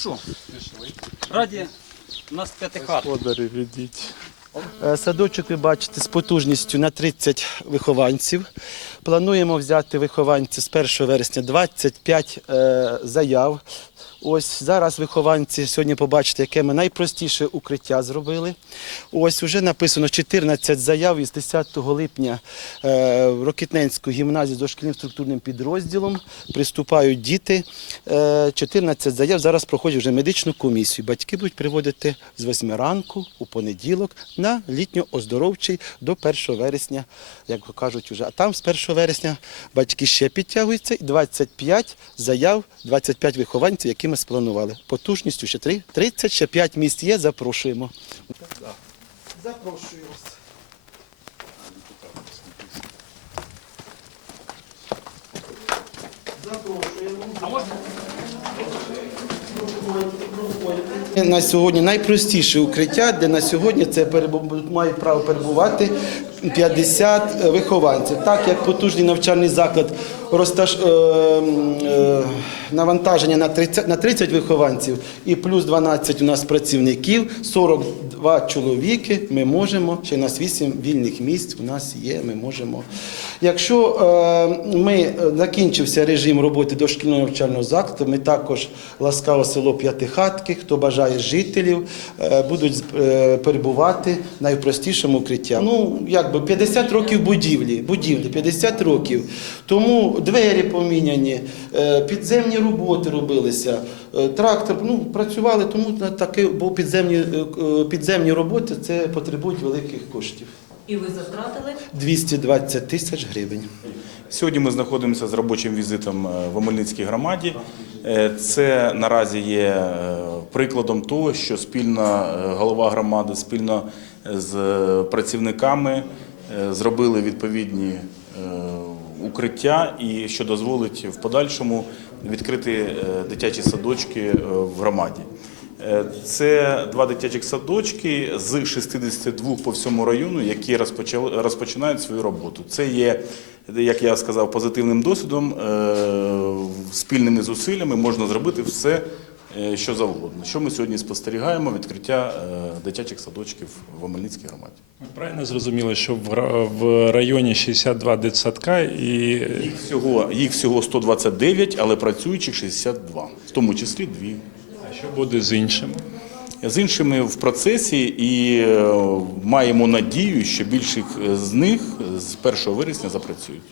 Що? Раді у нас п'ятихат. Господарі ведіть. Е, Садочок ви бачите з потужністю на 30 вихованців. Плануємо взяти вихованців з 1 вересня 25 е, заяв. Ось зараз вихованці сьогодні побачите, яке ми найпростіше укриття зробили. Ось вже написано 14 заяв із 10 липня е, в Рокітненську гімназію з дошкільним структурним підрозділом. Приступають діти. Е, 14 заяв зараз проходять вже медичну комісію. Батьки будуть приводити з 8 ранку у понеділок на літньо-оздоровчий до 1 вересня, як кажуть вже. А там з 1 вересня батьки ще підтягуються і 25 заяв, 25 вихованців, які ми спланували. Потужністю ще три- 30, ще 5 місць є, запрошуємо. Запрошую вас. На сьогодні найпростіше укриття, де на сьогодні це мають право перебувати 50 вихованців. Так як потужний навчальний заклад розташ... навантаження на 30, на 30 вихованців і плюс 12 у нас працівників, 42 чоловіки, ми можемо, ще у нас 8 вільних місць у нас є, ми можемо. Якщо е, ми е, закінчився режим роботи дошкільного навчального закладу, ми також ласкаво село П'ятихатки, хто бажає жителів, е, будуть е, перебувати в найпростішому укритті. Ну, якби 50 років будівлі, будівлі, 50 років. Тому двері поміняні, е, роботи робилися, е, трактор, ну, працювали, тому на таке, бо підземні, е, е, підземні роботи це потребують великих коштів. І ви затратили 220 тисяч гривень. Сьогодні ми знаходимося з робочим візитом в Омельницькій громаді. Це наразі є прикладом того, що спільна е, голова громади спільно з працівниками зробили відповідні укриття, і що дозволить в подальшому відкрити е, дитячі садочки е, в громаді. Е, Це два дитячих садочки з 62 по всьому району, які розпочинають свою роботу. Це є, як я сказав, позитивним досвідом. Спільними зусиллями можна зробити все, що завгодно. Що ми сьогодні спостерігаємо? Відкриття е, дитячих садочків в Омельницькій громаді. Ми правильно зрозуміли, що в районі 62 дитсадка і Їх всього, їх всього 129, але працюючих 62, в тому числі дві. а що буде з іншими? З іншими в процесі і е, маємо надію, що більших з них з 1 вересня запрацюють.